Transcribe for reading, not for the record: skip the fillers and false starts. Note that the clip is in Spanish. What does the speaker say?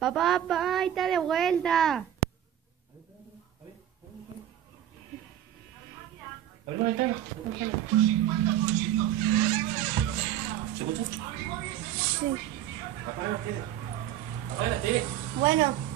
Papá, papá, ahí está de vuelta. Abre la ventana. ¿Se escucha? Sí. Apaga la tele. Apaga la tele. Bueno.